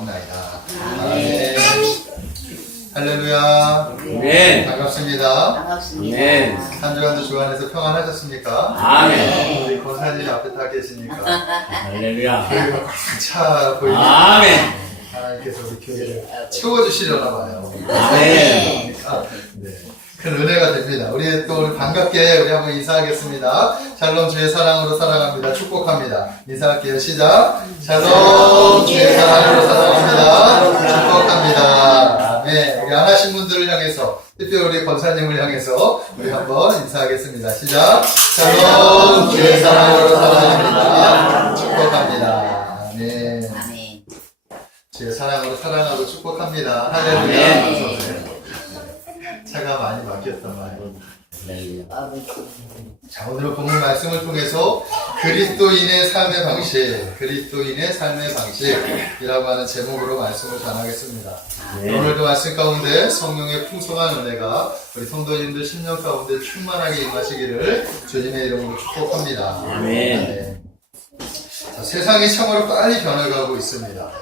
구하옵나이다. 아멘. 할렐루야. 아멘. 반갑습니다. 반갑습니다. 아멘. 한 주간도 주 안에서 평안하셨습니까? 아멘. 우리 권사님 앞에 다 계시니까 할렐루야. 교회가 꽉 차 보이니까 아멘. 하나님께서 우리 교회를 채워주시려나 봐요. 아멘. 네. 큰 은혜가 됩니다. 우리 반갑게 우리 한번 인사하겠습니다. 샬롬 주의 사랑으로 사랑합니다. 축복합니다. 인사할게요. 시작. 샬롬 주의 사랑으로 사랑합니다. 축복합니다. 아멘. 우리 안 하신 분들을 향해서, 특별히 우리 권사님을 향해서 우리 한번 인사하겠습니다. 시작. 샬롬 주의 사랑으로 사랑합니다. 축복합니다. 아멘. 아멘. 주의 사랑으로 사랑하고 축복합니다. 할렐루야. 아멘. 차가 많이 막혔단 말이에요. 할렐루야. 자, 오늘 본문 말씀을 통해서 그리스도인의 삶의 방식이라고 하는 제목으로 말씀을 전하겠습니다. 네. 오늘도 말씀 가운데 성령의 풍성한 은혜가 우리 성도님들 10년 가운데 충만하게 임하시기를 주님의 이름으로 축복합니다. 아멘. 네. 자, 세상이 참으로 빨리 변화가고 있습니다.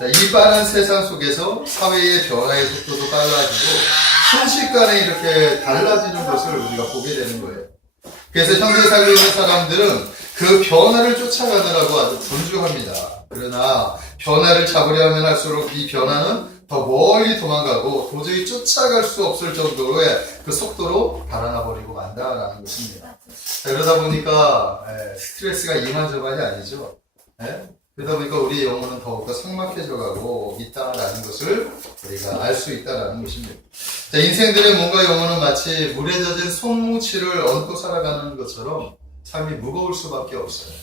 자, 이 빠른 세상 속에서 사회의 변화의 속도도 빨라지고 순식간에 이렇게 달라지는 것을 우리가 보게 되는 거예요. 그래서 현재 살고 있는 사람들은 그 변화를 쫓아가느라고 아주 분주합니다. 그러나 변화를 잡으려 하면 할수록 이 변화는 더 멀리 도망가고 도저히 쫓아갈 수 없을 정도로의 그 속도로 달아나 버리고 만다라는 것입니다. 자, 그러다 보니까 스트레스가 이만저만이 아니죠. 그러다 보니까 우리의 영혼은 더욱더 삭막해져 가고 있다라는 것을 우리가 알 수 있다라는 것입니다. 자, 인생들의 몸과 영혼은 마치 물에 젖은 손뭉치를 얹고 살아가는 것처럼 삶이 무거울 수밖에 없어요.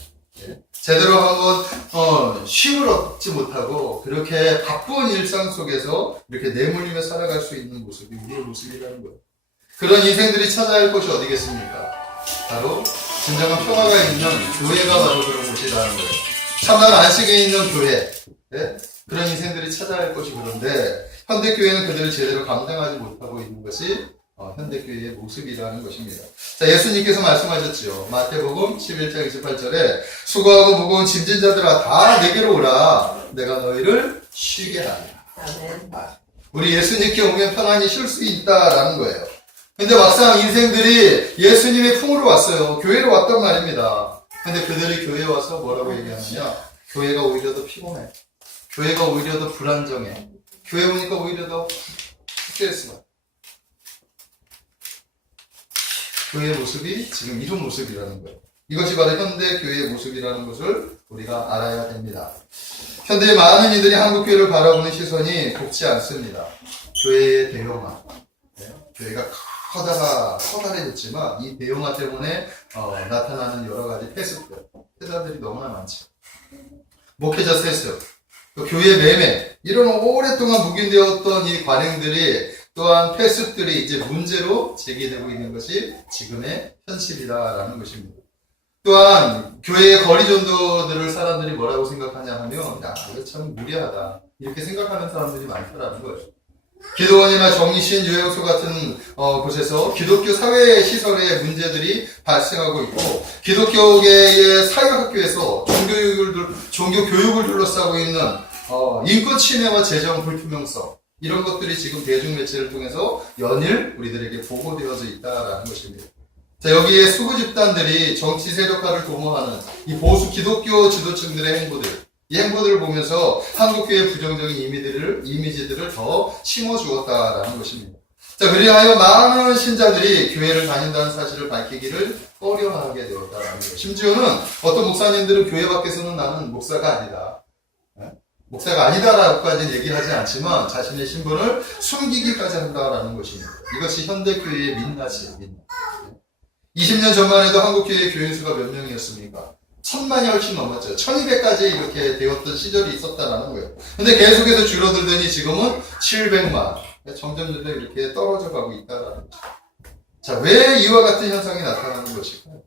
제대로 한번 쉼을 얻지 못하고 그렇게 바쁜 일상 속에서 이렇게 내몰리며 살아갈 수 있는 모습이 우리의 모습이라는 거예요. 그런 인생들이 찾아야 할 곳이 어디겠습니까? 바로 진정한 평화가 있는 교회가 바로 그런 곳이라는 거예요. 참나는 안식에 있는 교회, 그런 인생들이 찾아야 할 것이 그런데 현대교회는 그들을 제대로 감당하지 못하고 있는 것이 현대교회의 모습이라는 것입니다. 자, 예수님께서 말씀하셨죠. 마태복음 11장 28절에 수고하고 무거운 짐진 자들아 다 내게로 오라 내가 너희를 쉬게 하리라. 우리 예수님께 오면 편안히 쉴 수 있다라는 거예요. 근데 막상 인생들이 예수님의 품으로 왔어요. 교회로 왔단 말입니다. 근데 그들이 교회에 와서 뭐라고 얘기하느냐? 교회가 오히려 더 피곤해. 교회가 오히려 더 불안정해. 교회 오니까 오히려 더 스트레스가. 교회의 모습이 지금 이런 모습이라는 거예요. 이것이 바로 현대 교회의 모습이라는 것을 우리가 알아야 됩니다. 현대의 많은 이들이 한국 교회를 바라보는 시선이 곱지 않습니다. 교회의 대형화. 교회가 커다래졌지만 이 대형화 때문에 나타나는 여러 가지 폐쇄들이 너무나 많죠. 목회자 세습, 또 교회 매매, 이런 오랫동안 묵인되었던 이 관행들이 또한 폐습들이 이제 문제로 제기되고 있는 것이 지금의 현실이다라는 것입니다. 또한 교회의 거리 전도들을 사람들이 뭐라고 생각하냐 하면 이거 참 무리하다 이렇게 생각하는 사람들이 많다라는 거예요. 기도원이나 정의신 요양소 같은 곳에서 기독교 사회 시설의 문제들이 발생하고 있고 기독교계의 사회학교에서 종교 교육을 둘러싸고 있는 인권 침해와 재정 불투명성 이런 것들이 지금 대중매체를 통해서 연일 우리들에게 보고되어져 있다라는 것입니다. 자, 여기에 수구 집단들이 정치 세력화를 도모하는 이 보수 기독교 지도층들의 행보들 이 행보들을 보면서 한국교회의 부정적인 이미지들을 더 심어주었다라는 것입니다. 자, 그리하여 많은 신자들이 교회를 다닌다는 사실을 밝히기를 꺼려하게 되었다라는 거예요. 심지어는 어떤 목사님들은 교회 밖에서는 나는 목사가 아니다. 목사가 아니다라고까지는 얘기하지 않지만 자신의 신분을 숨기기까지 한다라는 것입니다. 이것이 현대교회의 민낯이에요. 20년 전만 해도 한국교회의 교인수가 몇 명이었습니까? 1000만이 훨씬 넘었죠. 1200까지 이렇게 되었던 시절이 있었다라는 거예요. 근데 계속해서 줄어들더니 지금은 700만. 점점 이렇게 떨어져 가고 있다라는 거죠. 자, 왜 이와 같은 현상이 나타나는 것일까요?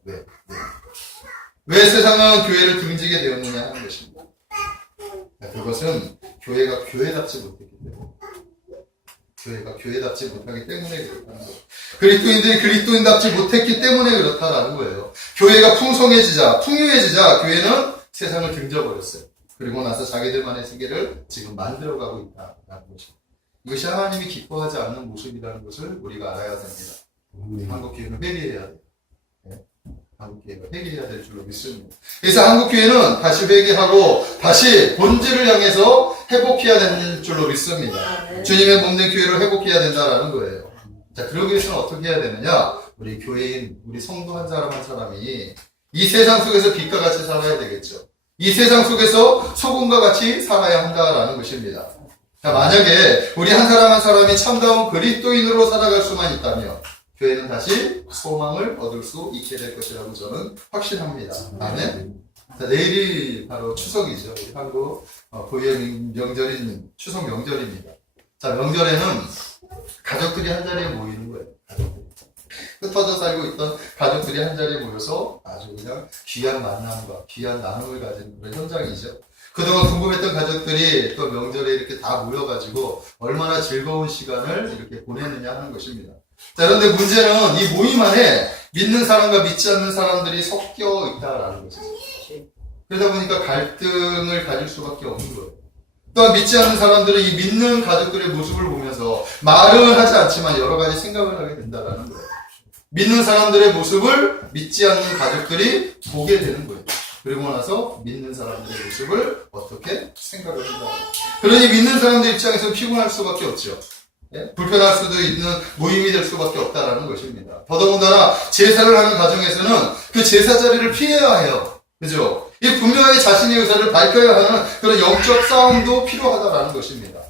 왜 세상은 교회를 등지게 되었느냐 하는 것입니다. 그것은 교회가 교회답지 못했기 때문에. 교회가 교회답지 못하기 때문에 그렇다는 거예요. 그리스도인들이 그리스도인답지 못했기 때문에 그렇다라는 거예요. 교회가 풍성해지자, 풍요해지자 교회는 세상을 등져버렸어요. 그리고 나서 자기들만의 세계를 지금 만들어가고 있다라는 것입니다. 이것이 하나님이 기뻐하지 않는 모습이라는 것을 우리가 알아야 됩니다. 한국교회는 회개해야 돼요. 네? 한국교회가 회개해야 될 줄로 믿습니다. 그래서 한국교회는 다시 회개하고 다시 본질을 향해서 회복해야 되는 줄로 믿습니다. 주님의 몸된 교회를 회복해야 된다라는 거예요. 자, 그러기 위해서는 어떻게 해야 되느냐? 우리 교회인, 우리 성도 한 사람 한 사람이 이 세상 속에서 빛과 같이 살아야 되겠죠. 이 세상 속에서 소금과 같이 살아야 한다라는 것입니다. 자, 만약에 우리 한 사람 한 사람이 참다운 그리스도인으로 살아갈 수만 있다면 교회는 다시 소망을 얻을 수 있게 될 것이라고 저는 확신합니다. 아멘. 자, 내일이 바로 추석이죠. 우리 한국 고유의 명절인 추석 명절입니다. 자, 명절에는 가족들이 한 자리에 모이는 거예요. 가족들이. 흩어져 살고 있던 가족들이 한 자리에 모여서 아주 그냥 귀한 만남과 귀한 나눔을 가진 그런 현장이죠. 그동안 궁금했던 가족들이 또 명절에 이렇게 다 모여가지고 얼마나 즐거운 시간을 이렇게 보내느냐 하는 것입니다. 자, 그런데 문제는 이 모임 안에 믿는 사람과 믿지 않는 사람들이 섞여 있다라는 것이죠. 그러다 보니까 갈등을 가질 수밖에 없는 거예요. 또한 믿지 않는 사람들은 이 믿는 가족들의 모습을 보면서 말은 하지 않지만 여러 가지 생각을 하게 된다라는 거예요. 믿는 사람들의 모습을 믿지 않는 가족들이 보게 되는 거예요. 그리고 나서 믿는 사람들의 모습을 어떻게 생각을 한다. 그러니 믿는 사람들 입장에서 피곤할 수밖에 없죠. 예? 불편할 수도 있는 모임이 될 수밖에 없다라는 것입니다. 더더군다나 제사를 하는 가정에서는 그 제사 자리를 피해야 해요. 그죠? 이 분명하게 자신의 의사를 밝혀야 하는 그런 영적 싸움도 필요하다라는 것입니다.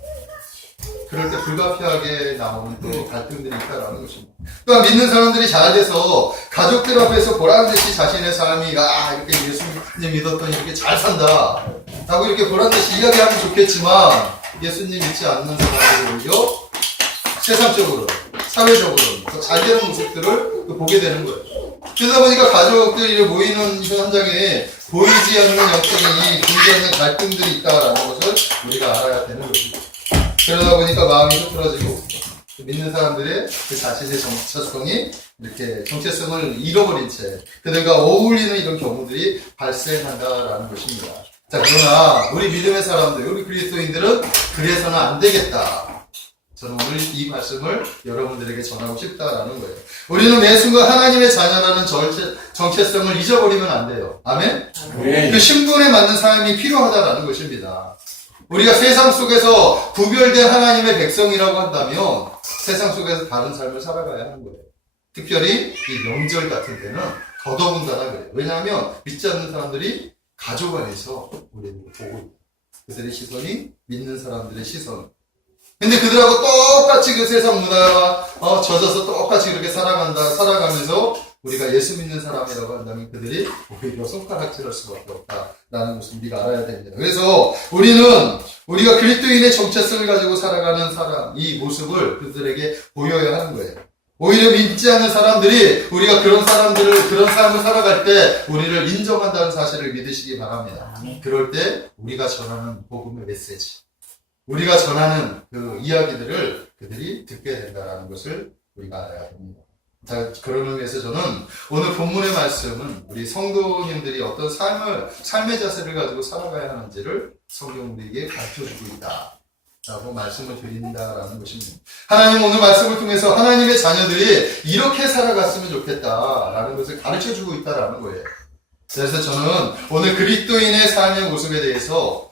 그럴 때 불가피하게 나오는 또 갈등들이 있다라는 것입니다. 또한 믿는 사람들이 잘 돼서 가족들 앞에서 보란듯이 자신의 삶이 이렇게 예수님 믿었더니 이렇게 잘 산다 라고 이렇게 보란듯이 이야기하면 좋겠지만 예수님 믿지 않는 사람들을 오히려 세상적으로 사회적으로 더 잘 되는 모습들을 보게 되는 거예요. 그러다 보니까 가족들이 모이는 현장에 보이지 않는 영적인 보이지 않는 갈등들이 있다라는 것을 우리가 알아야 되는 것입니다. 그러다 보니까 마음이 흐트러지고 믿는 사람들의 그 자신의 정체성이 이렇게 정체성을 잃어버린 채 그들과 어울리는 이런 경우들이 발생한다라는 것입니다. 자, 그러나 우리 믿음의 사람들, 우리 그리스도인들은 그래서는 안 되겠다. 저는 오늘 이 말씀을 여러분들에게 전하고 싶다라는 거예요. 우리는 매 순간 하나님의 자녀라는 정체성을 잊어버리면 안 돼요. 아멘? 그 신분에 맞는 삶이 필요하다라는 것입니다. 우리가 세상 속에서 구별된 하나님의 백성이라고 한다면 세상 속에서 다른 삶을 살아가야 하는 거예요. 특별히 이 명절 같은 때는 더더군다나 그래요. 왜냐하면 믿지 않는 사람들이 가족 안에서 우리를 보고 있어요. 그들의 시선이 믿는 사람들의 시선. 근데 그들하고 똑같이 그 세상 문화와 젖어서 똑같이 그렇게 살아가면서 우리가 예수 믿는 사람이라고 한다면 그들이 오히려 손가락질할 수밖에 없다라는 것을 우리가 알아야 됩니다. 그래서 우리가 그리스도인의 정체성을 가지고 살아가는 사람, 이 모습을 그들에게 보여야 하는 거예요. 오히려 믿지 않는 사람들이 우리가 그런 삶을 살아갈 때 우리를 인정한다는 사실을 믿으시기 바랍니다. 그럴 때 우리가 전하는 복음의 메시지, 우리가 전하는 그 이야기들을 그들이 듣게 된다는 것을 우리가 알아야 됩니다. 자, 그런 의미에서 저는 오늘 본문의 말씀은 우리 성도님들이 어떤 삶의 자세를 가지고 살아가야 하는지를 성경 우리에게 가르쳐주고 있다 라고 말씀을 드린다라는 것입니다. 하나님 오늘 말씀을 통해서 하나님의 자녀들이 이렇게 살아갔으면 좋겠다라는 것을 가르쳐주고 있다라는 거예요. 그래서 저는 오늘 그리스도인의 삶의 모습에 대해서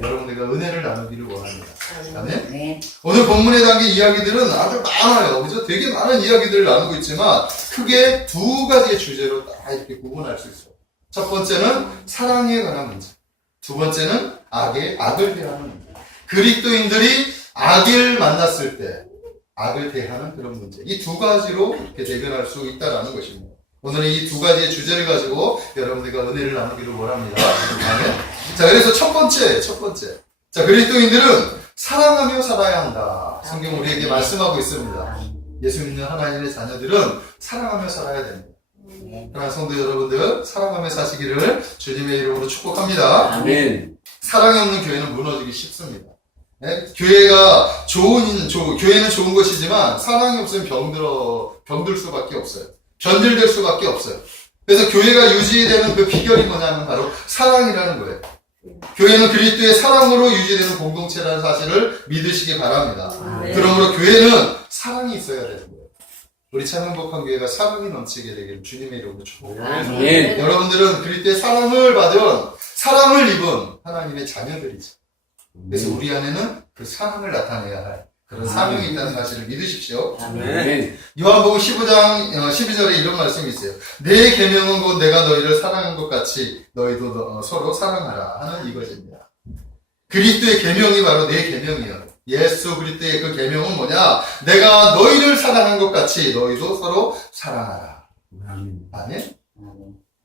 여러분들과 은혜를 나누기를 원합니다. 아멘? 네. 오늘 본문에 담긴 이야기들은 아주 많아요. 그죠? 되게 많은 이야기들을 나누고 있지만 크게 두 가지의 주제로 딱 이렇게 구분할 수 있어요. 첫 번째는 사랑에 관한 문제. 두 번째는 악을 대하는 문제. 그리스도인들이 악을 만났을 때 악을 대하는 그런 문제. 이 두 가지로 이렇게 대변할 수 있다는 것입니다. 오늘은 이 두 가지의 주제를 가지고 여러분들과 은혜를 나누기를 원합니다. 자, 그래서 첫 번째. 자, 그리스도인들은 사랑하며 살아야 한다. 성경 우리에게 말씀하고 있습니다. 예수 믿는 하나님의 자녀들은 사랑하며 살아야 됩니다. 그러나 성도 여러분들, 사랑하며 사시기를 주님의 이름으로 축복합니다. 아멘. 사랑이 없는 교회는 무너지기 쉽습니다. 네? 교회는 좋은 것이지만 사랑이 없으면 병들 수밖에 없어요. 변질될 수밖에 없어요. 그래서 교회가 유지되는 그 비결이 뭐냐면 바로 사랑이라는 거예요. 교회는 그리스도의 사랑으로 유지되는 공동체라는 사실을 믿으시기 바랍니다. 네. 그러므로 교회는 사랑이 있어야 되는 거예요. 우리 참 행복한 교회가 사랑이 넘치게 되기를 주님의 이름으로 축복합니다. 아멘. 여러분들은 그리스도의 사랑을 받은, 사랑을 입은 하나님의 자녀들이죠. 그래서 우리 안에는 그 사랑을 나타내야 할 그런 사명이 있다는 사실을 믿으십시오. 아멘. 요한복음 15장 12절에 이런 말씀이 있어요. 내 계명은 곧 내가 너희를 사랑한 것 같이 너희도 서로 사랑하라 하는 이것입니다. 그리스도의 계명이 바로 내 계명이에요. 예수 그리스도의 그 계명은 뭐냐? 내가 너희를 사랑한 것 같이 너희도 서로 사랑하라. 아멘. 아멘?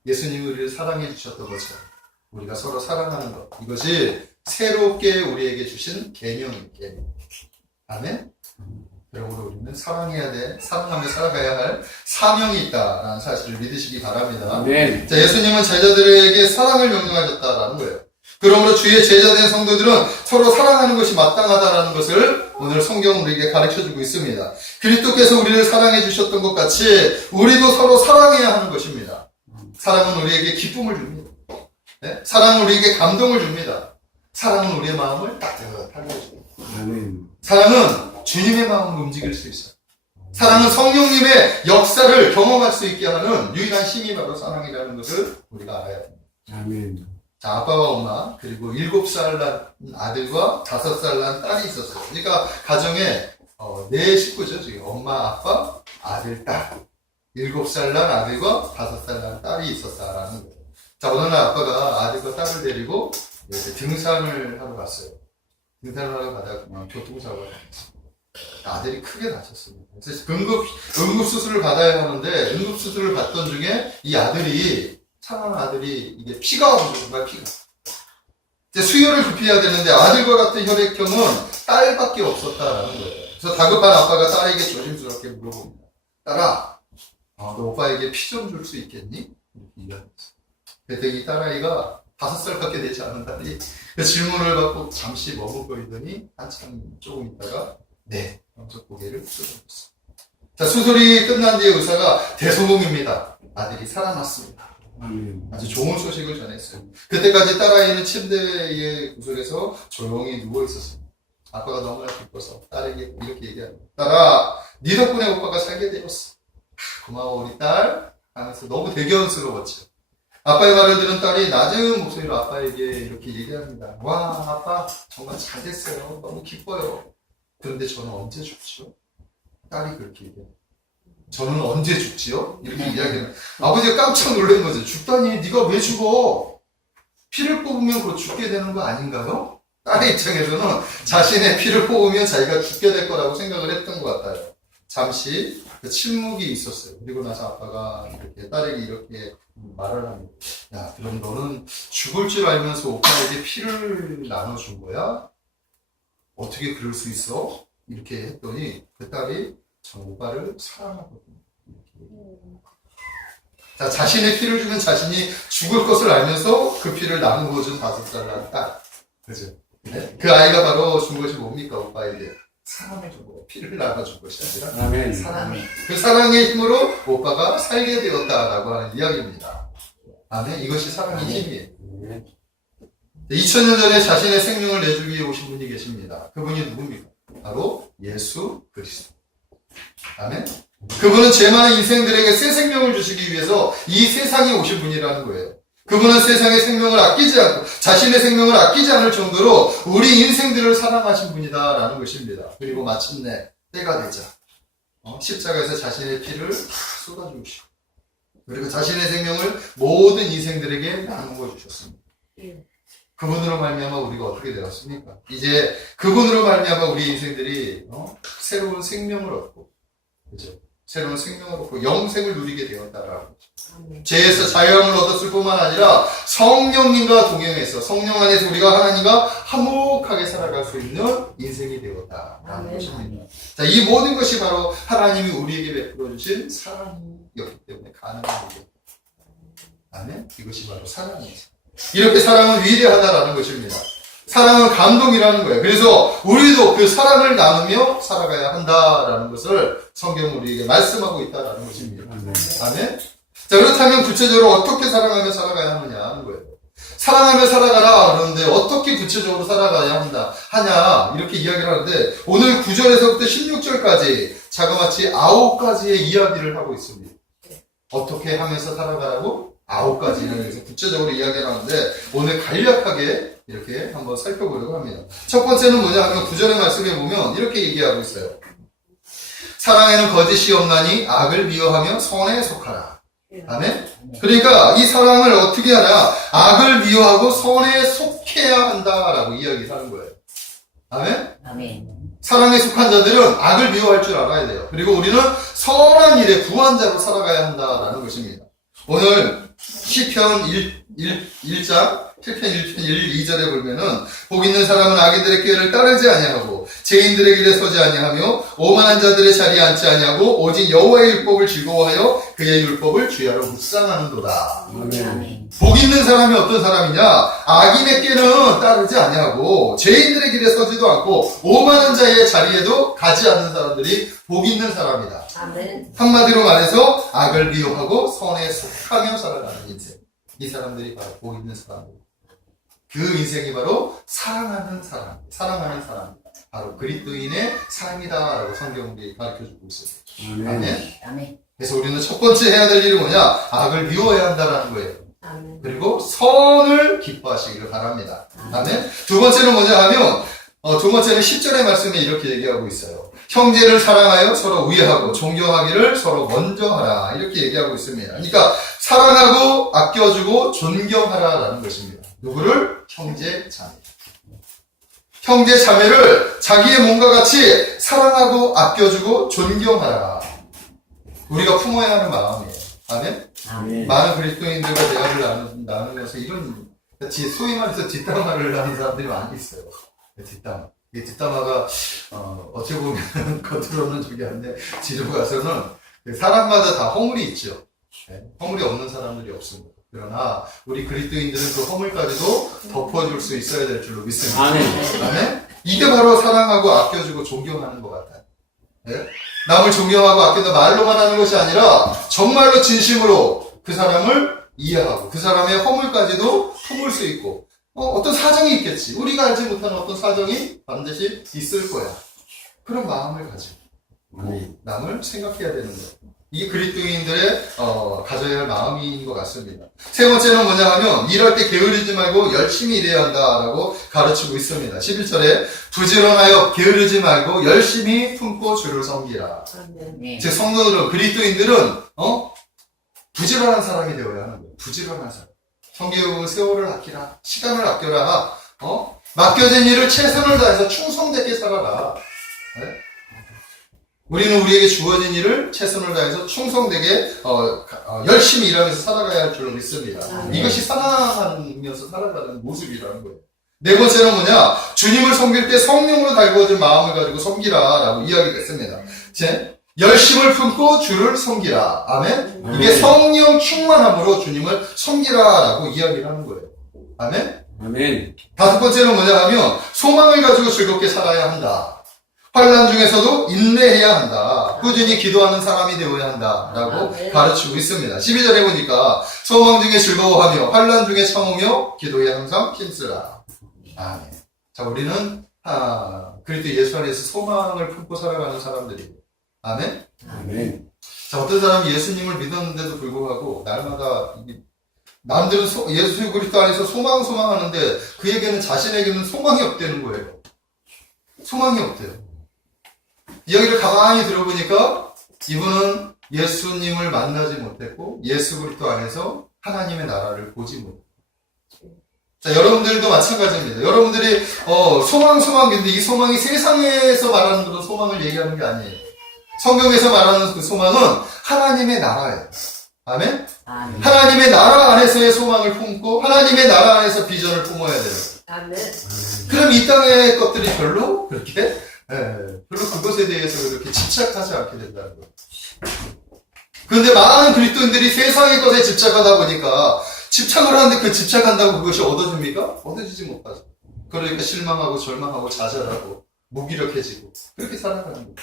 예수님이 우리를 사랑해 주셨던 것처럼 우리가 서로 사랑하는 것, 이것이 새롭게 우리에게 주신 계명이에요. 계명. 아멘? 그러므로 우리는 사랑해야 돼, 사랑하며 살아가야 할 사명이 있다라는 사실을 믿으시기 바랍니다. 아멘. 자, 예수님은 제자들에게 사랑을 명령하셨다라는 거예요. 그러므로 주의 제자된 성도들은 서로 사랑하는 것이 마땅하다라는 것을 오늘 성경은 우리에게 가르쳐주고 있습니다. 그리스도께서 우리를 사랑해 주셨던 것 같이 우리도 서로 사랑해야 하는 것입니다. 사랑은 우리에게 기쁨을 줍니다. 네? 사랑은 우리에게 감동을 줍니다. 사랑은 우리의 마음을 따뜻하게 해줍니다. 아멘. 사랑은 주님의 마음을 움직일 수 있어요. 사랑은 성령님의 역사를 경험할 수 있게 하는 유일한 힘이 바로 사랑이라는 것을 우리가 알아야 합니다. 아멘. 자, 아빠와 엄마, 그리고 7살 난 아들과 5살 난 딸이 있었어요. 그러니까 가정에 네 식구죠. 지금 엄마, 아빠, 아들, 딸. 7살 난 아들과 5살 난 딸이 있었다라는 거예요. 자, 어느 날 아빠가 아들과 딸을 데리고 이렇게 등산을 하러 갔어요. 등산을 하러 가다가 교통사고가 났어요. 아들이 크게 다쳤습니다. 그래서 응급수술을 받아야 하는데, 응급수술을 받던 중에 이 아들이, 사랑하는 아들이, 이게 피가 오는 정말 피가. 이제 수혈을 급해야 되는데, 아들과 같은 혈액형은 딸밖에 없었다라는 거예요. 그래서 다급한 아빠가 딸에게 조심스럽게 물어봅니다. 딸아, 너 오빠에게 피 좀 줄 수 있겠니? 이렇게 이야기했어요. 그랬더니 이 딸아이가 5살밖에 되지 않은 딸이 그 질문을 받고 잠시 머뭇거리더니 한참 조금 있다가 네, 하면서 고개를 끄덕였어요. 자, 수술이 끝난 뒤에 의사가 대성공입니다. 아들이 살아났습니다. 아멘. 아주 좋은 소식을 전했어요. 그때까지 딸아이는 침대에 구석에서 조용히 누워 있었습니다. 아빠가 너무나 기뻐서 딸에게 이렇게 얘기합니다. 딸아, 네 덕분에 오빠가 살게 되었어. 고마워 우리 딸 하면서 너무 대견스러웠죠. 아빠의 말을 들은 딸이 낮은 목소리로 아빠에게 이렇게 얘기합니다. 와, 아빠 정말 잘 됐어요. 너무 기뻐요. 그런데 저는 언제 죽지요? 딸이 그렇게 얘기해요. 저는 언제 죽지요? 이렇게 이야기해요. 아버지가 깜짝 놀란 거죠. 죽다니 네가 왜 죽어? 피를 뽑으면 곧 죽게 되는 거 아닌가요? 딸의 입장에서는 자신의 피를 뽑으면 자기가 죽게 될 거라고 생각을 했던 것 같아요. 잠시 그 침묵이 있었어요. 그리고 나서 아빠가 이렇게 딸에게 이렇게 말을 합니다. 야, 그럼 너는 죽을 줄 알면서 오빠에게 피를 나눠준 거야? 어떻게 그럴 수 있어? 이렇게 했더니 그 딸이 저 오빠를 사랑하거든요. 자, 자신의 피를 주면 자신이 죽을 것을 알면서 그 피를 나누어 준 5살 난 딸. 그죠? 네? 그 아이가 바로 준 것이 뭡니까? 오빠에게 사랑을 준 거예요. 피를 나눠준 것이 아니라 아멘. 사랑. 그 사랑의 힘으로 오빠가 살게 되었다라고 하는 이야기입니다. 아멘. 이것이 사랑의 힘이에요. 2000년 전에 자신의 생명을 내주기 위해 오신 분이 계십니다. 그분이 누굽니까? 바로 예수 그리스도. 아멘. 그분은 죄 많은 인생들에게 새 생명을 주시기 위해서 이 세상에 오신 분이라는 거예요. 그분은 세상의 생명을 아끼지 않고 자신의 생명을 아끼지 않을 정도로 우리 인생들을 사랑하신 분이다라는 것입니다. 그리고 마침내 때가 되자 십자가에서 자신의 피를 쏟아주시고 그리고 자신의 생명을 모든 인생들에게 나누어 주셨습니다. 그분으로 말미암아 우리가 어떻게 되었습니까? 이제 그분으로 말미암아 우리 인생들이 새로운 생명을 얻고, 그죠? 새로운 생명을 얻고 영생을 누리게 되었다라는 거죠. 죄에서 자유함을 얻었을 뿐만 아니라 성령님과 동행해서 성령 안에서 우리가 하나님과 화목하게 살아갈 수 있는 인생이 되었다라는 것입니다. 자, 이 모든 것이 바로 하나님이 우리에게 베풀어 주신 사랑이었기 때문에 가능한 거죠. 아멘. 이것이 바로 사랑이죠. 이렇게 사랑은 위대하다라는 것입니다. 사랑은 감동이라는 거예요. 그래서 우리도 그 사랑을 나누며 살아가야 한다라는 것을 성경은 우리에게 말씀하고 있다라는 것입니다. 아멘. 자, 그렇다면 구체적으로 어떻게 사랑하며 살아가야 하느냐 하는 거예요. 사랑하며 살아가라. 그러는데 어떻게 구체적으로 살아가야 하냐. 이렇게 이야기를 하는데 오늘 9절에서부터 16절까지 자그마치 9가지의 이야기를 하고 있습니다. 어떻게 하면서 살아가라고? 9가지를 해서 구체적으로 이야기를 하는데 오늘 간략하게 이렇게 한번 살펴보려고 합니다. 첫 번째는 뭐냐 하면 9절의 말씀에 보면 이렇게 얘기하고 있어요. 사랑에는 거짓이 없나니 악을 미워하며 선에 속하라. 아멘? 그러니까 이 사랑을 어떻게 하냐? 악을 미워하고 선에 속해야 한다라고 이야기하는 거예요. 아멘? 아멘. 사랑에 속한 자들은 악을 미워할 줄 알아야 돼요. 그리고 우리는 선한 일에 구한 자로 살아가야 한다라는 것입니다. 오늘 시편 1장 7편 1편 1, 2절에 보면은 복 있는 사람은 악인들의 길을 따르지 아니하고 죄인들의 길에 서지 아니하며 오만한 자들의 자리에 앉지 아니하고 오직 여호와의 율법을 즐거워하여 그의 율법을 주야로 묵상하는도다. 아멘. 복 있는 사람이 어떤 사람이냐? 악인의 길은 따르지 아니하고 죄인들의 길에 서지도 않고 오만한 자의 자리에도 가지 않는 사람들이 복 있는 사람이다. 아멘. 한마디로 말해서 악을 미워하고 선에 속하며 살아가는 인생. 이 사람들이 바로 복 있는 사람들. 그 인생이 바로 사랑하는 사람, 바로 그리스도인의 삶이다라고 성경이 가르쳐주고 있습니다. 아멘. 아멘. 그래서 우리는 첫 번째 해야 될 일이 뭐냐? 악을 미워해야 한다라는 거예요. 아멘. 그리고 선을 기뻐하시기를 바랍니다. 아멘. 두 번째는 뭐냐 하면, 두 번째는 10절의 말씀에 이렇게 얘기하고 있어요. 형제를 사랑하여 서로 위하고 존경하기를 서로 먼저 하라. 이렇게 얘기하고 있습니다. 그러니까 사랑하고 아껴주고 존경하라라는 것입니다. 누구를? 형제 자매. 형제 자매를 자기의 몸과 같이 사랑하고 아껴주고 존경하라. 우리가 품어야 하는 마음이에요. 아멘? 아멘. 많은 그리스도인들과 대화를 나누면서 이런 소위 말해서 뒷담화를 하는 사람들이 많이 있어요. 뒷담화. 이 뒷담화가 어떻게 보면 겉으로는 저기 한데 뒤로 가서는 사람마다 다 허물이 있죠. 네, 허물이 없는 사람들이 없습니다. 그러나 우리 그리스도인들은 그 허물까지도 덮어줄 수 있어야 될 줄로 믿습니다. 아멘. 아멘? 이게 바로 사랑하고 아껴주고 존경하는 것 같아요. 네? 남을 존경하고 아낀다 말로만 하는 것이 아니라 정말로 진심으로 그 사람을 이해하고 그 사람의 허물까지도 품을 수 있고 어떤 사정이 있겠지. 우리가 알지 못하는 어떤 사정이 반드시 있을 거야. 그런 마음을 가지고 남을 생각해야 되는 거예요. 이게 그리스도인들의 가져야 할 마음인 것 같습니다. 세 번째는 뭐냐 하면 일할 때 게으르지 말고 열심히 일해야 한다라고 가르치고 있습니다. 11절에 부지런하여 게으르지 말고 열심히 품고 주를 섬기라. 네. 즉 성도들은 그리스도인들은 부지런한 사람이 되어야 하는 거예요. 부지런한 사람. 성경은 세월을 아끼라, 시간을 아껴라. 맡겨진 일을 최선을 다해서 충성되게 살아라. 네? 우리는 우리에게 주어진 일을 최선을 다해서 충성되게 열심히 일하면서 살아가야 할 줄로 믿습니다. 이것이 사랑하면서 살아가는 모습이라는 거예요. 네 번째는 뭐냐? 주님을 섬길 때 성령으로 달구어진 마음을 가지고 섬기라라고 이야기했습니다. 열심을 품고 주를 섬기라. 아멘? 이게 성령 충만함으로 주님을 섬기라라고 이야기를 하는 거예요. 아멘? 아멘. 다섯 번째는 뭐냐 하면 소망을 가지고 즐겁게 살아야 한다. 환난 중에서도 인내해야 한다. 꾸준히 기도하는 사람이 되어야 한다라고 가르치고 있습니다. 12절에 보니까 소망 중에 즐거워하며 환난 중에 참으며 기도에 항상 힘쓰라. 아멘. 자, 우리는 그리스도 예수 안에서 소망을 품고 살아가는 사람들이고. 아멘. 아멘. 자, 어떤 사람이 예수님을 믿었는데도 불구하고 날마다 남들은 예수 그리스도 안에서 소망하는데 그에게는 자신에게는 소망이 없다는 거예요. 소망이 없대요. 이야기를 가만히 들어보니까 이분은 예수님을 만나지 못했고 예수 그리스도 안에서 하나님의 나라를 보지 못했어요. 자, 여러분들도 마찬가지입니다. 여러분들이 소망인데 이 소망이 세상에서 말하는 그런 소망을 얘기하는 게 아니에요. 성경에서 말하는 그 소망은 하나님의 나라예요. 아멘? 아멘. 하나님의 나라 안에서의 소망을 품고 하나님의 나라 안에서 비전을 품어야 돼요. 아멘. 그럼 이 땅의 것들이 별로 그렇게 별로 그것에 대해서 그렇게 집착하지 않게 된다는 거예요. 그런데 많은 그리스도인들이 세상의 것에 집착하다 보니까 집착을 하는데 그 집착한다고 그것이 얻어집니까? 얻어지지 못하죠. 그러니까 실망하고 절망하고 좌절하고 무기력해지고 그렇게 살아가는 거예요.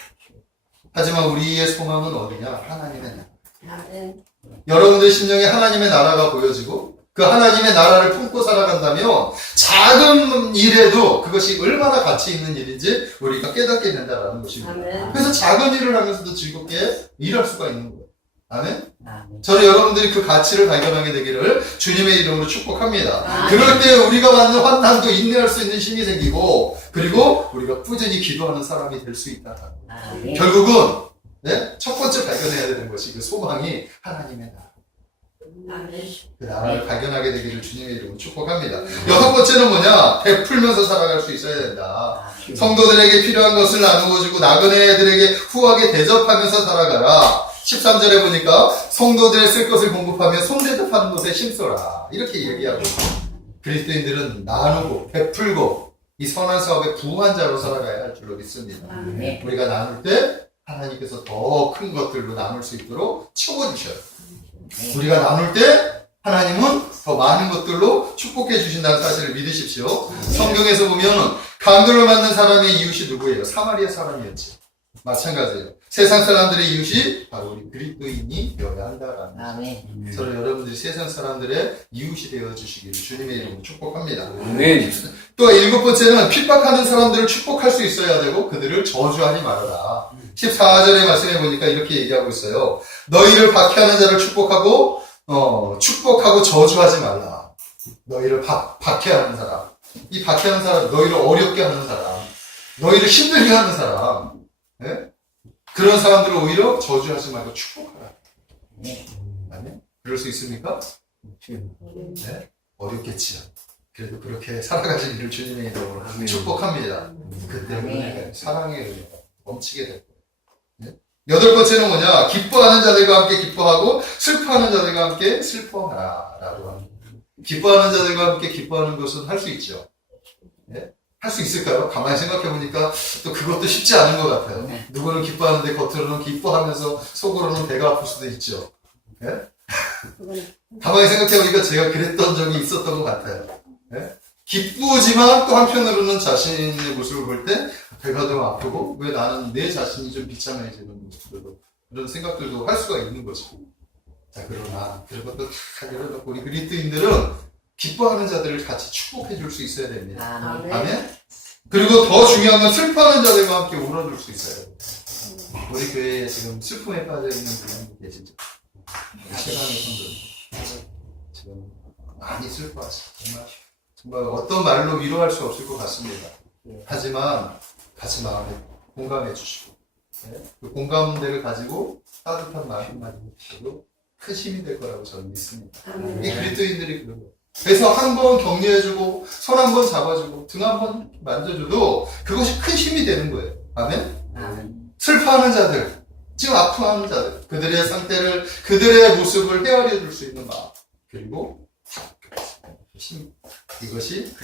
하지만 우리의 소망은 어디냐? 하나님의 나라. 아멘. 여러분들 심령에 하나님의 나라가 보여지고 그 하나님의 나라를 품고 살아간다면 작은 일에도 그것이 얼마나 가치 있는 일인지 우리가 깨닫게 된다는 것입니다. 아멘. 그래서 작은 일을 하면서도 즐겁게 일할 수가 있는 거예요. 아멘? 아멘. 저는 여러분들이 그 가치를 발견하게 되기를 주님의 이름으로 축복합니다. 아멘. 그럴 때 우리가 받는 환난도 인내할 수 있는 힘이 생기고, 그리고 우리가 꾸준히 기도하는 사람이 될 수 있다. 아멘. 결국은 네? 첫 번째 발견해야 되는 것이 그 소망이 하나님의 나라. 아멘. 그 나라를 발견하게 되기를 주님의 이름으로 축복합니다. 여섯 번째는 뭐냐? 베풀면서 살아갈 수 있어야 된다. 성도들에게 필요한 것을 나누어 주고 나그네 애들에게 후하게 대접하면서 살아가라. 13절에 보니까 성도들의 쓸 것을 공급하며 손대접하는 것에 힘써라. 이렇게 얘기하고 있어요. 그리스도인들은 나누고 베풀고 이 선한 사업에 부한 자로 살아가야 할 줄로 믿습니다. 아멘. 우리가 나눌 때 하나님께서 더 큰 것들로 나눌 수 있도록 채워주셔요. 우리가 나눌 때 하나님은 더 많은 것들로 축복해 주신다는 사실을 믿으십시오. 성경에서 보면 강도를 맞는 사람의 이웃이 누구예요? 사마리아 사람이었지. 마찬가지예요. 세상 사람들의 이웃이 바로 우리 그리스도인이 되어야 한다라는 거죠. 아멘. 저는 여러분들이 세상 사람들의 이웃이 되어 주시기를 주님의 이름으로 축복합니다. 아멘. 또 일곱 번째는 핍박하는 사람들을 축복할 수 있어야 되고 그들을 저주하지 말아라. 14절의 말씀에 보니까 이렇게 얘기하고 있어요. 너희를 박해하는 자를 축복하고 저주하지 말라. 너희를 박해하는 사람. 이 박해하는 사람, 너희를 어렵게 하는 사람, 너희를 힘들게 하는 사람, 예? 그런 사람들을 오히려 저주하지 말고 축복하라. 아멘? 그럴 수 있습니까? 네? 어렵겠지요. 그래도 그렇게 살아가시기를 주님의 이름으로 아멘. 축복합니다. 그 때문에 아멘. 사랑의 은혜가 넘치게 될 거예요. 네? 여덟 번째는 뭐냐? 기뻐하는 자들과 함께 기뻐하고 슬퍼하는 자들과 함께 슬퍼하라 라고 합니다. 기뻐하는 자들과 함께 기뻐하는 것은 할 수 있죠. 네? 할 수 있을까요? 가만히 생각해보니까 또 그것도 쉽지 않은 것 같아요. 네. 누구는 기뻐하는데 겉으로는 기뻐하면서 속으로는 배가 아플 수도 있죠. 네? 가만히 생각해보니까 제가 그랬던 적이 있었던 것 같아요. 네? 기쁘지만 또 한편으로는 자신의 모습을 볼 때 배가 좀 아프고 왜 나는 내 자신이 좀 비참해지는 모습들도 그런 생각들도 할 수가 있는 거죠. 자, 그러나 그런 것도 다 열어놓고 우리 그리스도인들은 기뻐하는 자들을 같이 축복해 줄 수 있어야 됩니다. 아멘. 아멘? 그리고 더 중요한 건 슬퍼하는 자들과 함께 울어줄 수 있어야 돼요. 우리 교회에 지금 슬픔에 빠져있는 분이 계시죠? 최강의 성도님. 지금 많이 슬퍼하시죠. 정말 어떤 말로 위로할 수 없을 것 같습니다. 하지만 같이 마음에 공감해 주시고 그 공감대를 가지고 따뜻한 말 한마디 해주셔도 큰 힘이 될 거라고 저는 믿습니다. 이 그리스도인들이 그런 거예요. 그래서 한 번 격려해주고 손 한 번 잡아주고 등 한 번 만져줘도 그것이 큰 힘이 되는 거예요. 아멘? 아멘. 슬퍼하는 자들, 지금 아파하는 자들, 그들의 상태를, 그들의 모습을 헤아려 줄 수 있는 마음, 그리고 힘, 이것이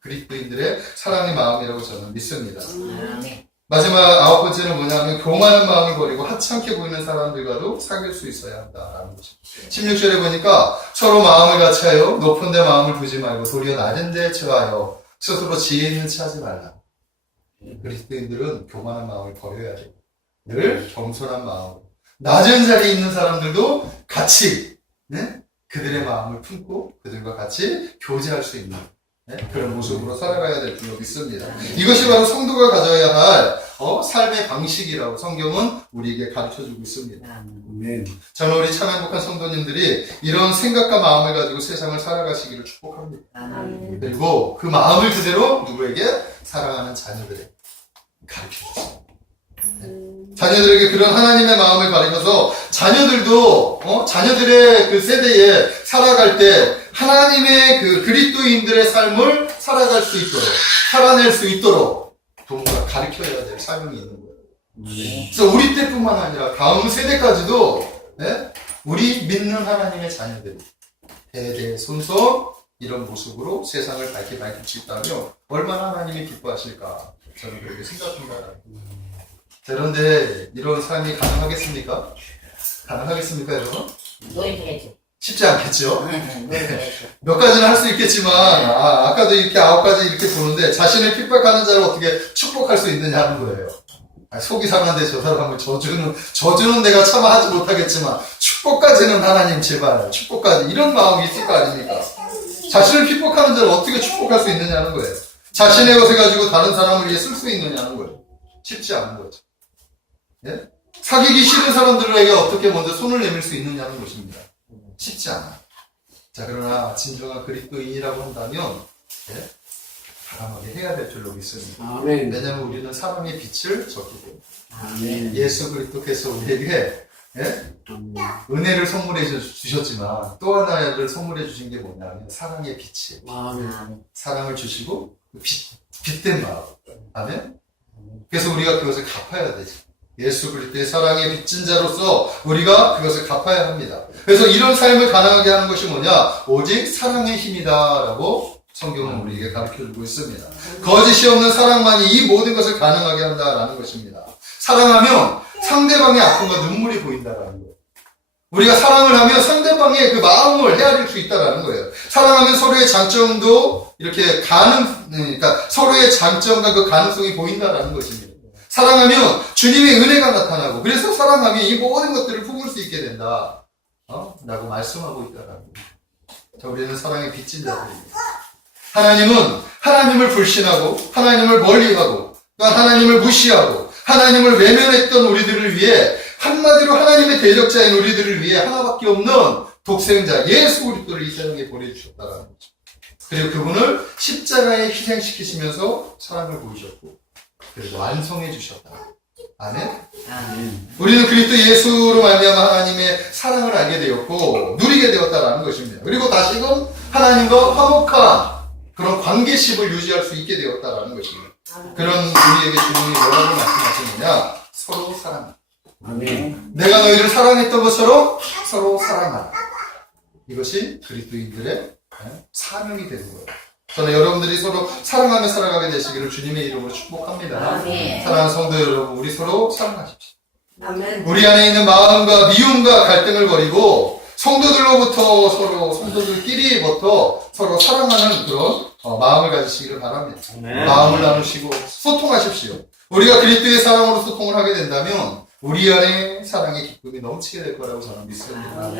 그리스도인들의 사랑의 마음이라고 저는 믿습니다. 아멘. 마지막 아홉 번째는 뭐냐면 교만한 마음을 버리고 하찮게 보이는 사람들과도 사귈 수 있어야 한다라는 것입니다. 16절에 보니까 서로 마음을 같이 하여 높은 데 마음을 두지 말고 도리어 낮은 데 처하여 스스로 지혜 있는 체 하지 말라. 그리스도인들은 교만한 마음을 버려야 돼요. 늘 겸손한 마음. 낮은 자리에 있는 사람들도 같이 네? 그들의 마음을 품고 그들과 같이 교제할 수 있는 네? 그런 모습으로 살아가야 될 줄로 믿습니다. 이것이 바로 성도가 가져야 할 삶의 방식이라고 성경은 우리에게 가르쳐주고 있습니다. 아멘. 저는 우리 참 행복한 성도님들이 이런 생각과 마음을 가지고 세상을 살아가시기를 축복합니다. 아멘. 그리고 그 마음을 그대로 누구에게? 사랑하는 자녀들에게 가르쳐주세요. 자녀들에게 그런 하나님의 마음을 가르쳐서 자녀들도 자녀들의 그 세대에 살아갈 때 하나님의 그 그리스도인들의 삶을 살아갈 수 있도록 살아낼 수 있도록 부모가 가르쳐야 될 사명이 있는 거예요. 그래서 우리 때뿐만 아니라 다음 세대까지도 네? 우리 믿는 하나님의 자녀들이 대대손손 이런 모습으로 세상을 밝게 밝힐 수 있다면 얼마나 하나님이 기뻐하실까 저는 그렇게 생각합니다. 그런데 이런 삶이 가능하겠습니까? 가능하겠습니까, 여러분? 노예되겠죠. 쉽지 않겠죠? 노예되겠죠. 몇 가지는 할 수 있겠지만, 아까도 이렇게 9가지 이렇게 보는데, 자신을 핍박하는 자를 어떻게 축복할 수 있느냐 하는 거예요. 속이 상한데 저 사람을 저주는 내가 차마 하지 못하겠지만, 축복까지는 하나님 제발, 축복까지. 이런 마음이 있을 거 아닙니까? 자신을 핍박하는 자를 어떻게 축복할 수 있느냐는 거예요. 자신의 것을 가지고 다른 사람을 위해 쓸 수 있느냐는 거예요. 쉽지 않은 거죠. 예? 사귀기 싫은 사람들에게 어떻게 먼저 손을 내밀 수 있느냐는 것입니다. 쉽지 않아요. 자, 그러나 진정한 그리스도인이라고 한다면, 예? 가감하게 해야 될 줄로 믿습니다. 아멘. 왜냐하면 우리는 사랑의 빛을 졌기 때문에. 아멘. 예수 그리스도께서 우리에게 예? 아멘. 은혜를 선물해 주셨지만 또 하나를 선물해 주신 게 뭐냐면 사랑의 빛이에요. 아멘. 사랑을 주시고 빛된 마음. 아멘. 그래서 우리가 그것을 갚아야 되지. 예수 그리스도의 사랑에 빚진 자로서 우리가 그것을 갚아야 합니다. 그래서 이런 삶을 가능하게 하는 것이 뭐냐? 오직 사랑의 힘이다라고 성경은 우리에게 가르쳐주고 있습니다. 거짓이 없는 사랑만이 이 모든 것을 가능하게 한다라는 것입니다. 사랑하면 상대방의 아픔과 눈물이 보인다라는 거예요. 우리가 사랑을 하면 상대방의 그 마음을 헤아릴 수 있다라는 거예요. 사랑하면 서로의 장점도 이렇게 그러니까 서로의 장점과 그 가능성이 보인다라는 것입니다. 사랑하면 주님의 은혜가 나타나고, 그래서 사랑하면 이 모든 것들을 품을 수 있게 된다. 라고 말씀하고 있다라는 거예요. 자, 우리는 사랑의 빚진 자들입니다. 하나님은 하나님을 불신하고, 하나님을 멀리하고, 또한 하나님을 무시하고, 하나님을 외면했던 우리들을 위해, 한마디로 하나님의 대적자인 우리들을 위해 하나밖에 없는 독생자 예수 그리스도를 이 세상에 보내주셨다는 거죠. 그리고 그분을 십자가에 희생시키시면서 사랑을 보이셨고, 그리고 완성해 주셨다. 아멘. 아멘. 우리는 그리스도 예수로 말미암아 하나님의 사랑을 알게 되었고 누리게 되었다라는 것입니다. 그리고 다시금 하나님과 화목한 그런 관계십을 유지할 수 있게 되었다라는 것입니다. 그런 우리에게 주님이 뭐라고 말씀하시느냐? 서로 사랑. 아멘. 내가 너희를 사랑했던 것처럼 서로 사랑하라. 이것이 그리스도인들의 사명이 되는 거예요. 저는 여러분들이 서로 사랑하며 살아가게 되시기를 주님의 이름으로 축복합니다. 아멘. 사랑하는 성도 여러분, 우리 서로 사랑하십시오. 아멘. 우리 안에 있는 마음과 미움과 갈등을 버리고 성도들로부터 성도들끼리부터 서로 사랑하는 그런 마음을 가지시기를 바랍니다. 마음을 나누시고 소통하십시오. 우리가 그리스도의 사랑으로 소통을 하게 된다면 우리 안에 사랑의 기쁨이 넘치게 될 거라고 저는 믿습니다.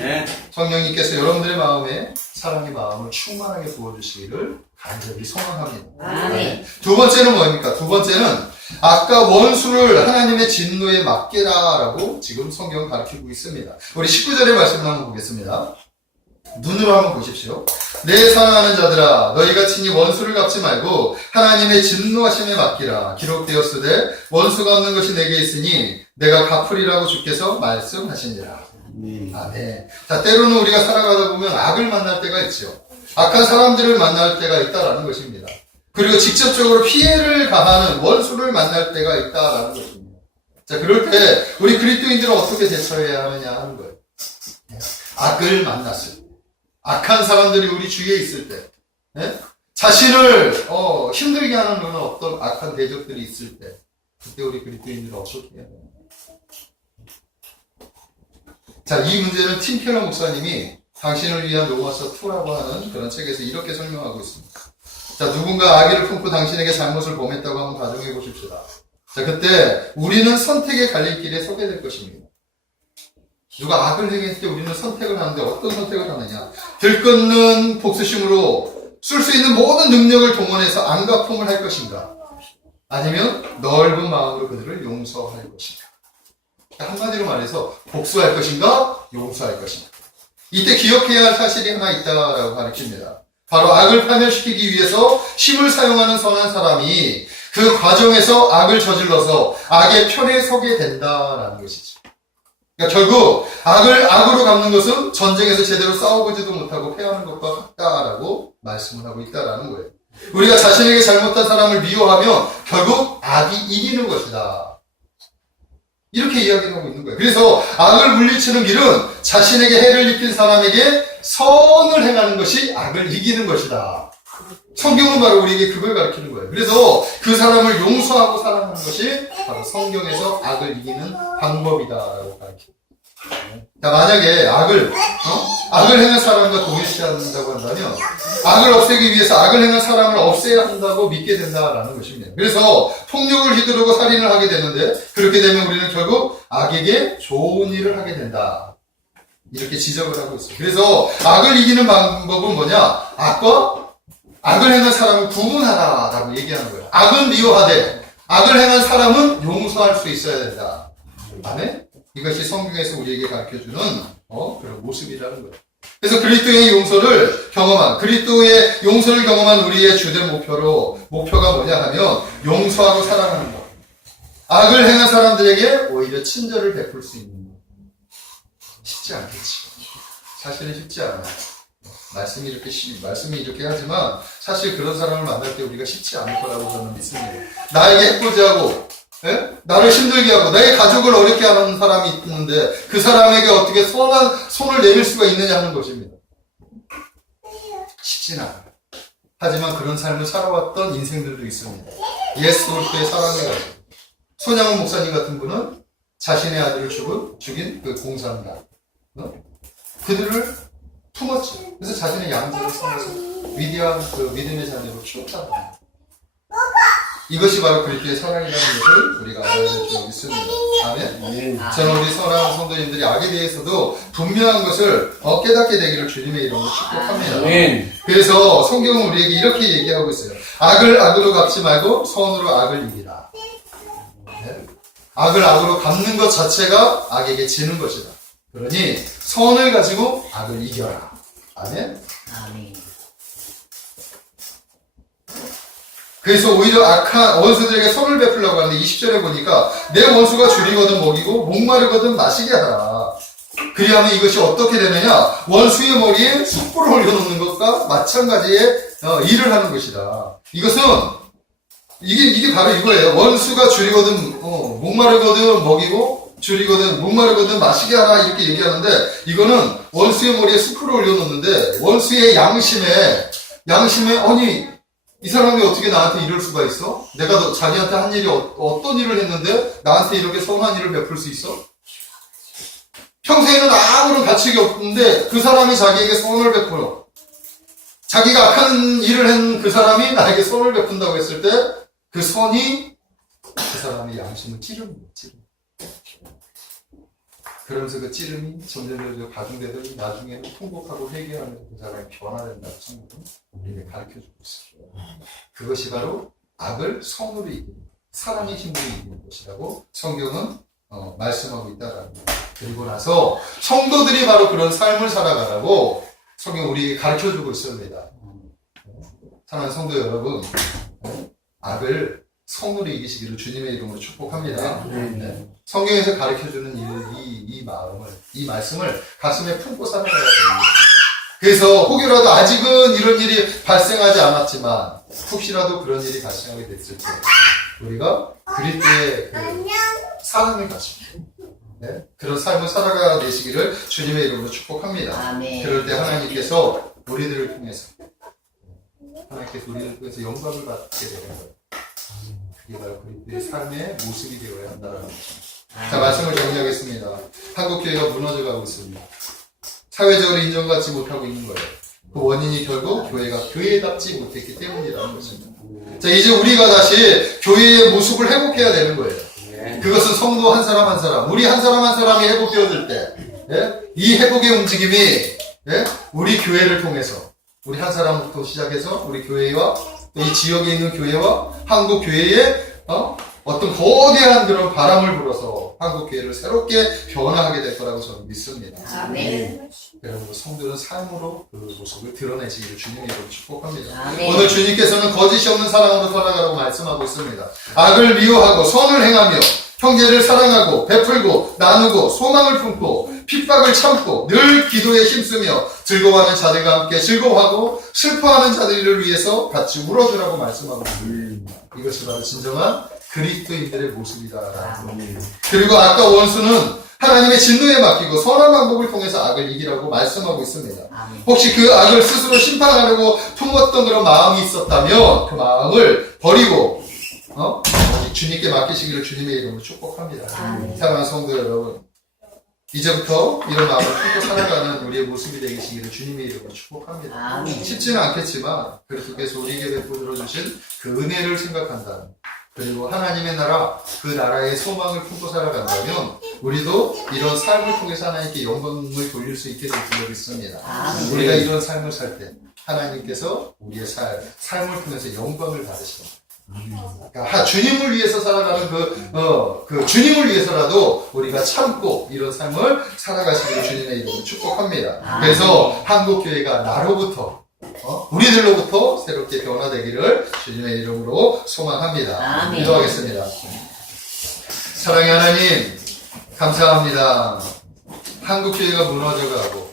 성령님께서 여러분들의 마음에 사랑의 마음을 충만하게 부어주시기를 간절히 소망합니다. 아멘. 두 번째는 뭡니까? 두 번째는 아까 원수를 하나님의 진노에 맡기라라고 지금 성경은 가르치고 있습니다. 우리 19절의 말씀을 한번 보겠습니다. 눈으로 한번 보십시오. 내 사랑하는 자들아, 너희가 친히 원수를 갚지 말고 하나님의 진노하심에 맡기라. 기록되었으되 원수가 없는 것이 내게 있으니 내가 갚으리라고 주께서 말씀하시니라. 아멘. 자, 때로는 우리가 살아가다 보면 악을 만날 때가 있죠. 악한 사람들을 만날 때가 있다라는 것입니다. 그리고 직접적으로 피해를 가하는 원수를 만날 때가 있다라는 것입니다. 자, 그럴 때 우리 그리스도인들은 어떻게 대처해야 하느냐 하는 거예요. 악을 만났을 때, 악한 사람들이 우리 주위에 있을 때, 자신을 힘들게 하는 그런 어떤 악한 대적들이 있을 때, 그때 우리 그리스도인들은 어떻게 해야 하느냐. 자, 이 문제는 팀 켈러 목사님이 당신을 위한 로마서 2라고 하는 그런 책에서 이렇게 설명하고 있습니다. 자, 누군가 악의를 품고 당신에게 잘못을 범했다고 한번 가정해 보십시다. 자, 그때 우리는 선택의 갈림길에 서게 될 것입니다. 누가 악을 행했을 때 우리는 선택을 하는데 어떤 선택을 하느냐? 들끓는 복수심으로 쓸 수 있는 모든 능력을 동원해서 안갚음을 할 것인가? 아니면 넓은 마음으로 그들을 용서할 것인가? 한마디로 말해서 복수할 것인가? 용서할 것인가? 이때 기억해야 할 사실이 하나 있다라고 가르칩니다. 바로 악을 파멸시키기 위해서 힘을 사용하는 선한 사람이 그 과정에서 악을 저질러서 악의 편에 서게 된다라는 것이죠. 그러니까 결국 악을 악으로 갚는 것은 전쟁에서 제대로 싸워보지도 못하고 패하는 것과 같다라고 말씀을 하고 있다라는 거예요. 우리가 자신에게 잘못한 사람을 미워하면 결국 악이 이기는 것이다. 이렇게 이야기를 하고 있는 거예요. 그래서 악을 물리치는 길은 자신에게 해를 입힌 사람에게 선을 행하는 것이 악을 이기는 것이다. 성경은 바로 우리에게 그걸 가르치는 거예요. 그래서 그 사람을 용서하고 사랑하는 것이 바로 성경에서 악을 이기는 방법이다라고 가르칩니다. 자, 만약에 악을 행한 사람과 동일시한다고 한다면, 악을 없애기 위해서 악을 행한 사람을 없애야 한다고 믿게 된다라는 것입니다. 그래서 폭력을 휘두르고 살인을 하게 되는데, 그렇게 되면 우리는 결국 악에게 좋은 일을 하게 된다. 이렇게 지적을 하고 있어요. 그래서 악을 이기는 방법은 뭐냐? 악을 행한 사람을 구분하라라고 얘기하는 거예요. 악은 미워하되, 악을 행한 사람은 용서할 수 있어야 된다. 아멘? 이것이 성경에서 우리에게 가르쳐주는 그런 모습이라는 거예요. 그래서 그리스도의 용서를 경험한 우리의 주된 목표가 뭐냐 하면 용서하고 사랑하는 것. 악을 행한 사람들에게 오히려 친절을 베풀 수 있는 것. 쉽지 않겠지. 사실은 쉽지 않아요. 말씀이 이렇게 하지만 사실 그런 사람을 만날 때 우리가 쉽지 않을 거라고 저는 믿습니다. 나에게 해코지하고 나를 힘들게 하고 나의 가족을 어렵게 하는 사람이 있는데 그 사람에게 어떻게 선한 손을 내밀 수가 있느냐 하는 것입니다. 쉽진 않아요. 하지만 그런 삶을 살아왔던 인생들도 있습니다. 예수 그리스도의 사랑을 가지고 손양훈 목사님 같은 분은 자신의 아들을 죽인 그 공산당 그들을 품었죠. 그래서 자신의 양자를 삼아서 위대한 그 믿음의 자녀로 키웠다는 거예요. 이것이 바로 그리스도의 사랑이라는 것을 우리가 알아야 될 줄 믿습니다. 아멘. 저는 우리 사랑하는 성도님들이 악에 대해서도 분명한 것을 깨닫게 되기를 주님의 이름으로 축복합니다. 아멘. 그래서 성경은 우리에게 이렇게 얘기하고 있어요. 악을 악으로 갚지 말고 선으로 악을 이기라. 네? 악을 악으로 갚는 것 자체가 악에게 지는 것이다. 그러니 선을 가지고 악을 이겨라. 아멘. 아멘. 그래서 오히려 악한 원수들에게 선을 베풀려고 하는데 20절에 보니까 내 원수가 줄이거든 먹이고 목마르거든 마시게 하라. 그리하면 이것이 어떻게 되느냐? 원수의 머리에 숯불을 올려놓는 것과 마찬가지의 일을 하는 것이다. 이것은 이게 바로 이거예요. 원수가 줄이거든 목마르거든 먹이고 줄이거든 목마르거든 마시게 하라 이렇게 얘기하는데 이거는 원수의 머리에 숯불을 올려놓는데 원수의 양심에 아니 이 사람이 어떻게 나한테 이럴 수가 있어? 내가 자기한테 한 일이 어떤 일을 했는데 나한테 이렇게 선한 일을 베풀 수 있어? 평소에는 아무런 가책이 없는데 그 사람이 자기에게 선을 베풀어. 자기가 악한 일을 한 그 사람이 나에게 선을 베푼다고 했을 때 그 선이 그 사람의 양심을 찌르는 거야. 그러면서 그 찌름이 점점 가중되더니 나중에는 통곡하고 회개하면서 그 사람이 변화된다고 성경은 우리에게 가르쳐주고 있어요. 그것이 바로 악을 선으로 이기는 사랑의 힘으로 이기는 것이라고 성경은 말씀하고 있다라는 거예요. 그리고 나서 성도들이 바로 그런 삶을 살아가라고 성경 우리에게 가르쳐주고 있습니다. 사랑하는 성도 여러분, 악을 선으로 이기시기를 주님의 이름으로 축복합니다. 네. 성경에서 가르쳐주는 이 말씀을 가슴에 품고 살아가야 됩니다. 그래서 혹여라도 아직은 이런 일이 발생하지 않았지만 혹시라도 그런 일이 발생하게 됐을 때 우리가 그리스도의 사랑을 가지고 그런 삶을 살아가 되시기를 주님의 이름으로 축복합니다. 아멘. 그럴 때 하나님께서 우리들을 통해서 영광을 받게 되는 거예요. 그게 바로 그리스도의 삶의 모습이 되어야 한다는 것입니다. 자, 말씀을 정리하겠습니다. 한국교회가 무너져가고 있습니다. 사회적으로 인정받지 못하고 있는 거예요. 그 원인이 결국 교회가 교회답지 못했기 때문이라는 것입니다. 자, 이제 우리가 다시 교회의 모습을 회복해야 되는 거예요. 그것은 성도 한 사람 한 사람, 우리 한 사람 한 사람이 회복되어질 때, 이 회복의 움직임이 우리 교회를 통해서 우리 한 사람부터 시작해서 우리 교회와 또 이 지역에 있는 교회와 한국 교회에 어떤 거대한 그런 바람을 불어서 한국 교회를 새롭게 변화하게 될 거라고 저는 믿습니다. 아멘. 여러분 성도는 삶으로 그 모습을 드러내시기를 주님의 이름으로 축복합니다. 아멘. 오늘 주님께서는 거짓이 없는 사랑으로 살아가라고 말씀하고 있습니다. 악을 미워하고 선을 행하며 형제를 사랑하고 베풀고 나누고 소망을 품고 핍박을 참고 늘 기도에 힘쓰며 즐거워하는 자들과 함께 즐거워하고 슬퍼하는 자들을 위해서 같이 울어주라고 말씀하고 있습니다. 이것이 바로 진정한 그리스도인들의 모습이다라는 겁니다. 그리고 아까 원수는 하나님의 진노에 맡기고 선한 방법을 통해서 악을 이기라고 말씀하고 있습니다. 아멘. 혹시 그 악을 스스로 심판하려고 품었던 그런 마음이 있었다면 그 마음을 버리고 주님께 맡기시기를 주님의 이름으로 축복합니다. 아멘. 사랑하는 성도 여러분, 이제부터 이런 마음을 품고 살아가는 우리의 모습이 되시기를 주님의 이름으로 축복합니다. 아멘. 쉽지는 않겠지만 그리스도께서 우리에게 베풀어 주신 그 은혜를 생각한다면, 그리고 하나님의 나라, 그 나라의 소망을 품고 살아간다면 우리도 이런 삶을 통해서 하나님께 영광을 돌릴 수 있게 될 줄로 믿습니다. 아멘. 우리가 이런 삶을 살 때 하나님께서 우리의 삶을 통해서 영광을 받으십니다. 그러니까 주님을 위해서 살아가는 그 주님을 위해서라도 우리가 참고 이런 삶을 살아가시기를 주님의 이름으로 축복합니다. 아멘. 그래서 한국교회가 나로부터 우리들로부터 새롭게 변화되기를 주님의 이름으로 소망합니다. 아멘. 기도하겠습니다. 사랑의 하나님, 감사합니다. 한국교회가 무너져가고